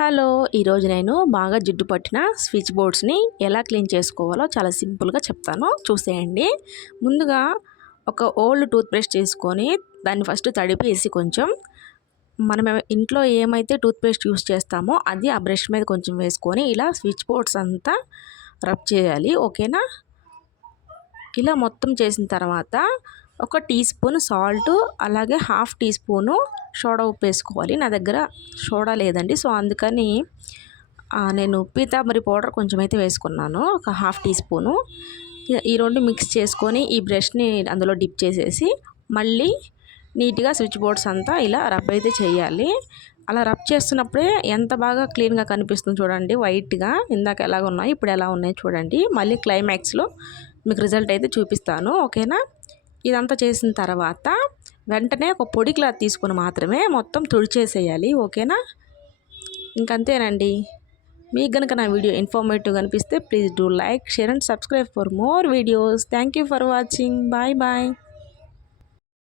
Hello ఈరోజు నేను బాగా జిడ్డు పట్టిన స్విచ్ బోర్డ్స్ని ఎలా క్లీన్ చేసుకోవాలో చాలా సింపుల్గా చెప్తాను. చూసేయండి. ముందుగా ఒక ఓల్డ్ టూత్ బ్రష్ తీసుకొని దాన్ని ఫస్ట్ తడిపేసి కొంచెం మనం ఇంట్లో ఏమైతే టూత్ పేస్ట్ యూస్ చేస్తామో అది ఆ బ్రష్ మీద కొంచెం వేసుకొని ఇలా స్విచ్ బోర్డ్స్ అంతా రబ్ చేయాలి. ఓకేనా? ఇలా మొత్తం చేసిన తర్వాత ఒక టీ స్పూన్ సాల్ట్ అలాగే హాఫ్ టీ స్పూను సోడా ఉప్పు వేసుకోవాలి. నా దగ్గర సోడా లేదండి సో అందుకని నేను పీతాంబరి పౌడర్ కొంచెం అయితే వేసుకున్నాను ఒక హాఫ్ టీ స్పూను. ఈ రెండు మిక్స్ చేసుకొని ఈ బ్రష్ని అందులో డిప్ చేసేసి మళ్ళీ నీట్గా స్విచ్ బోర్డ్స్ అంతా ఇలా రబ్ అయితే చేయాలి. అలా రబ్ చేస్తున్నప్పుడే ఎంత బాగా క్లీన్గా కనిపిస్తుంది చూడండి వైట్గా. ఇందాక ఎలాగ ఉన్నాయి ఇప్పుడు ఎలా ఉన్నాయి చూడండి. మళ్ళీ క్లైమాక్స్లో మీకు రిజల్ట్ అయితే చూపిస్తాను ఓకేనా? ఇదంతా చేసిన తర్వాత వెంటనే ఒక పొడి క్లాత్ తీసుకుని మాత్రమే మొత్తం తుడిచేసేయాలి ఓకేనా? ఇంకంతేనండి. మీకు కనుక నా వీడియో ఇన్ఫర్మేటివ్ అనిపిస్తే please do like share and subscribe for more videos thank you for watching bye bye